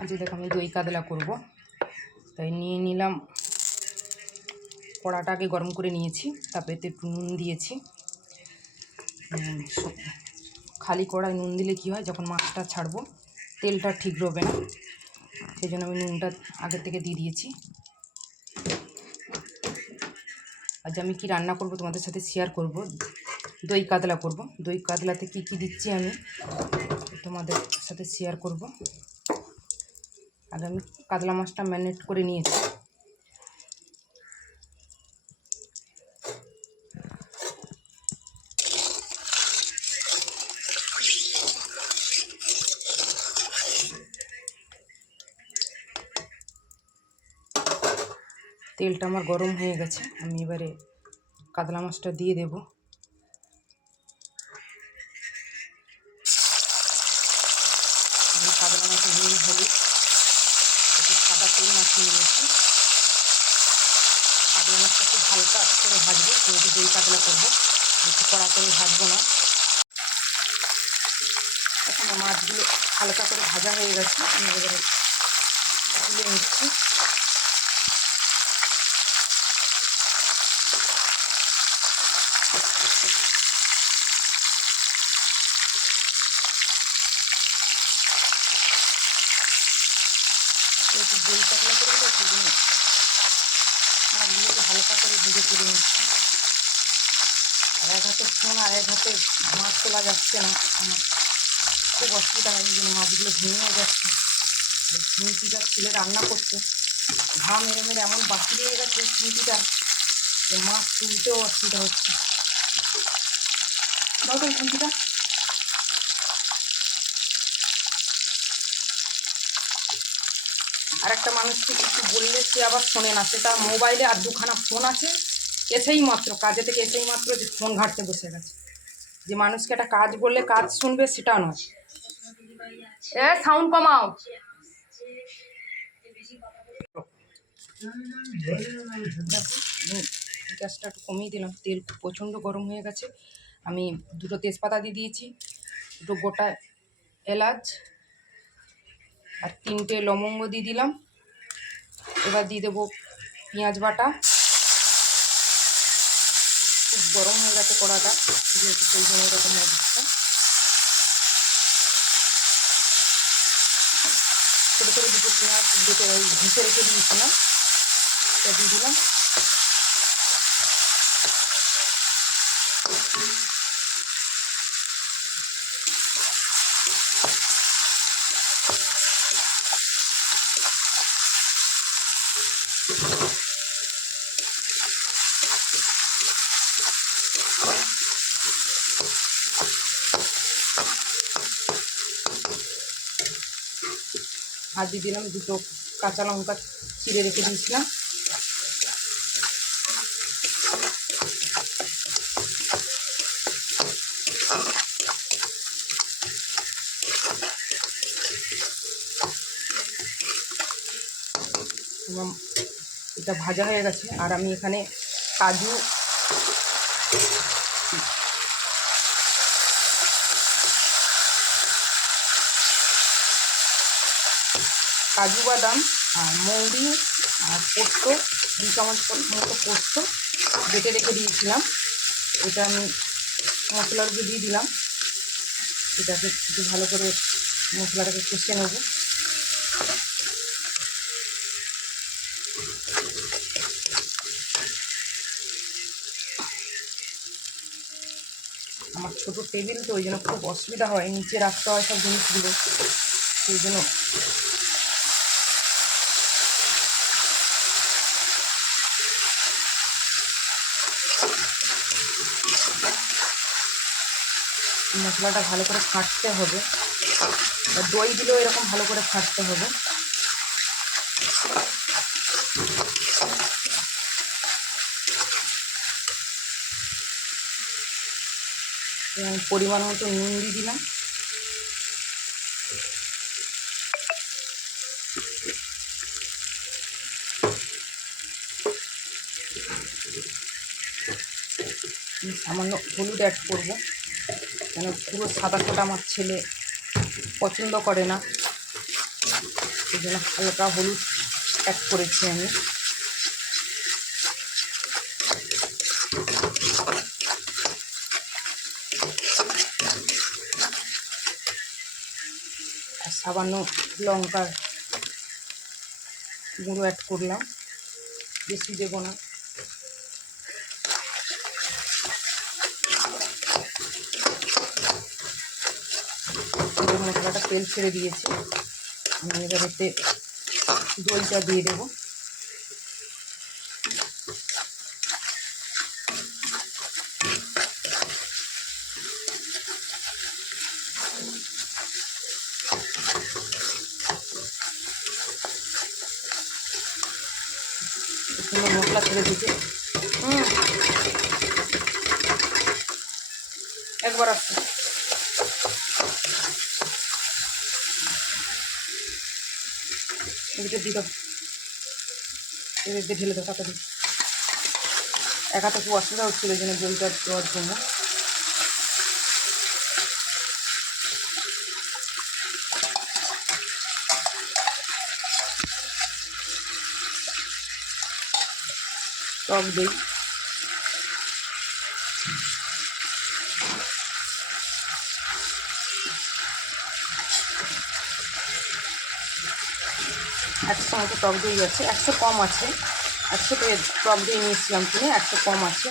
আজকে দেখো আমি দই কাতলা করব, তাই নিয়ে নিলাম। কড়াটা আগে গরম করে নিয়েছি, তারপরে একটু নুন দিয়েছি। খালি কড়ায় নুন দিলে কি হয়, যখন মাছটা ছাড়বো তেলটা ঠিক রবে না, সেই জন্য আমি নুনটা আগে থেকে দিয়ে দিয়েছি। আজ আমি কি রান্না করব তোমাদের সাথে শেয়ার করব। দই কাতলা করব। দই কাতলাতে কি কি দিচ্ছি আমি তোমাদের সাথে শেয়ার করব। আগে আমি কাতলা মাছটা ম্যারিনেট করে নিয়েছি। তেলটা আমার গরম হয়ে গেছে, আমি এবারে কাতলা মাছটা দিয়ে দেব। আমি কাতলা মাছে নুন হলুদ একটু সাদা তেল মাখিয়ে নিয়েছি। কাতলা মাছটা খুব হালকা করে ভাজবো, যেহেতু দই কাতলা করবো, একটু কড়া করে ভাজবো না। এখন মাছগুলো হালকা করে ভাজা হয়ে গেছে, আমি এবারে তুলে নিচ্ছি। একটু দই কাতলা করে দেবো, সেই জন্য মাছগুলোকে হালকা করে ভেজে তুলে নিচ্ছি। আর এক হাতে ফোন আর এক হাতে মাছ তোলা যাচ্ছে না, আমার খুব অসুবিধা হয়, এই জন্য মাছগুলো ভেঙেও যাচ্ছে। খুন্তিটা ছেলে রান্না করছে, ঘাম মেরে মেরে এমন বাকি রয়ে গেছে খুন্তিটা, যে মাছ তুলতেও অসুবিধা হচ্ছে। দাও তো খুন্তিটা। আর একটা মানুষকে কিছু বললে সে আবার শোনে না, সেটা মোবাইলে আর দুখানা ফোন আছে, এসেই মাত্র কাজে থেকে এসেই মাত্র যে ফোন ঘাঁটতে বসে গেছে। যে মানুষকে একটা কাজ বললে কাজ শুনবে সেটা নয়। সাউন্ড কমাও। গ্যাসটা একটু কমিয়ে দিলাম, তেল প্রচণ্ড গরম হয়ে গেছে। আমি দুটো তেজপাতা দিয়ে দিয়েছি, দুটো গোটা এলাচ আর 3টে লবঙ্গ দিয়ে দিলাম। এবার দিয়ে দেবো পেঁয়াজ বাটা। খুব গরম হয়ে গেছে কড়াটা, যেহেতু সেই জন্য এরকম হয়ে যাচ্ছে। ছোটো ছোটো দুটো পেঁয়াজ ঘুষে রেখে দিয়েছিলাম, এটা দিয়ে দিলাম। আর দিয়ে দিলাম দুটো কাঁচা লঙ্কা চিড়ে রেখে দিয়েছিলাম। এবং এটা ভাজা হয়ে গেছে, আর আমি এখানে কাজু বাদাম আর মৌরি আর পোস্ত 2 চামচ মতো পোস্ত বেটে রেখে দিয়েছিলাম, এটা আমি মশলার উপরে দিয়ে দিলাম। এটাকে একটু ভালো করে মশলাটাকে কষিয়ে নেব। আমার ছোটো টেবিল তো, ওই জন্য খুব অসুবিধা হয়, নিচে রাখতে হয় সব জিনিসগুলো, সেই জন্য মশলাটা ভালো করে ফাটতে হবে। দই দিলেও এরকম ভালো করে ফাটতে হবে। পরিমাণ মতো নুন দিয়ে দিলাম। সামান্য হলুদ অ্যাড করবো, কেন পুরো সাদা সাদা আমার ছেলে পছন্দ করে না। সেই জন্য হালকা হলুদ অ্যাড করেছি আমি। আর সামান্য লঙ্কার গুঁড়ো অ্যাড করলাম, বেশি দেবো না। মশলাটা তেল ছেড়ে দিয়েছি, আমি এবার এতে দইটা দিয়ে দেবো। মশলা ছেড়ে দিতে একবার আসছে, এদিকে দিয়ে দাও, এদিকে ঢেলে দাও তাড়াতাড়ি। এক হাতে খুব অসুবিধা হচ্ছিল এই জন্য দইটা দেওয়ার জন্য। টক দই একশো মতো টক দই আছে, 100 কম আছে, 100 টক দই নিয়েছিলাম কিনে, 100 কম আছে।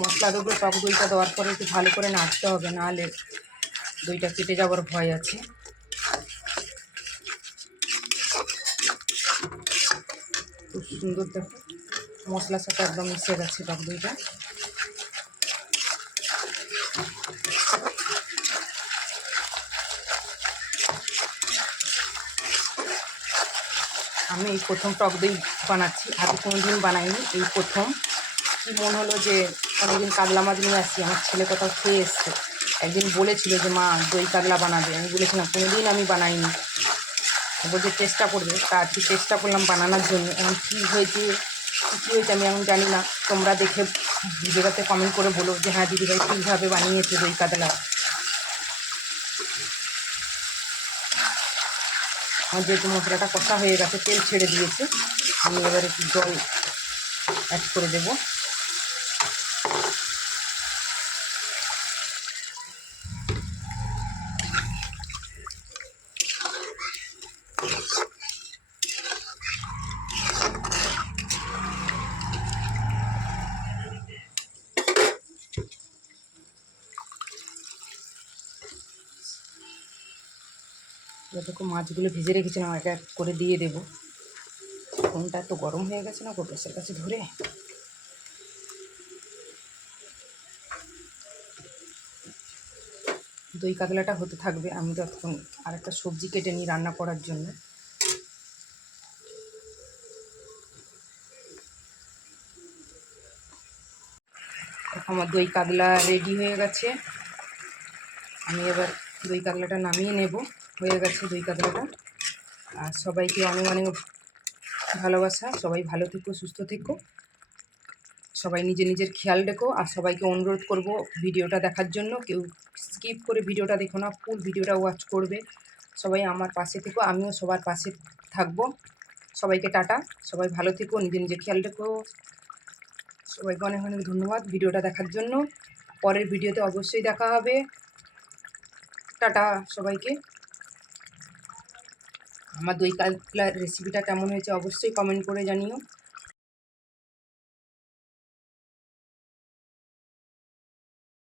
মশলা দেবো, টক দইটা দেওয়ার পরে একটু ভালো করে নাড়তে হবে, নাহলে দইটা কেটে যাওয়ার ভয় আছে। খুব সুন্দর দেখো মশলার সাথে একদম মিশে গেছে টক দইটা। আমি এই প্রথম টক দই বানাচ্ছি, আগে কোনো দিন বানাইনি, এই প্রথম। কি মনে হলো যে অনেকদিন কাতলা মাছ নিয়ে আসছি, আমার ছেলে কোথাও খেয়ে এসছে, একদিন বলেছিল যে মা দই কাতলা বানাবে, আমি বলেছিলাম কোনো দিন আমি বানাইনি, বলছে চেষ্টা করবে, তা আজকে চেষ্টা করলাম বানানোর জন্য। এখন কী হয়েছে আমি এখন জানি না, তোমরা দেখে ভিডিওটাতে কমেন্ট করে বলো যে হ্যাঁ দিদিভাই কীভাবে বানিয়েছে দই কাতলা। আমার যেহেতু মশলাটা কষা হয়ে গেছে, তেল ছেড়ে দিয়েছে, আমি এবার একটু জল অ্যাড করে দেবো। যতক্ষণ মাছগুলো ভেজে রেখেছিলাম এক এক করে দিয়ে দেবো। ফোনটা তো গরম হয়ে গেছে না গ্যাসের কাছে ধরে। দই কাতলাটা হতে থাকবে, আমি ততক্ষণ আর একটা সবজি কেটে নিই রান্না করার জন্য। আমার দই কাতলা রেডি হয়ে গেছে, আমি এবার দই কাতলাটা নামিয়ে নেব। হয়ে গেছে দই কাতলাটা। আর সবাইকে অনেক অনেক ভালোবাসা, সবাই ভালো থেকো, সুস্থ থেকো, সবাই নিজের খেয়াল রেখো। আর সবাইকে অনুরোধ করব ভিডিওটা দেখার জন্য, কেউ স্কিপ করে ভিডিওটা দেখো না, ফুল ভিডিওটা ওয়াচ করবে। সবাই আমার পাশে থেকো, আমিও সবার পাশে থাকবো। সবাইকে টাটা, সবাই ভালো থেকো, নিজের খেয়াল রেখো। সবাইকে অনেক অনেক ধন্যবাদ ভিডিওটা দেখার জন্য। পরের ভিডিওতে অবশ্যই দেখা হবে। টাটা সবাইকে। আমার দই কাতলার রেসিপিটা কেমন হয়েছে অবশ্যই কমেন্ট করে জানিও।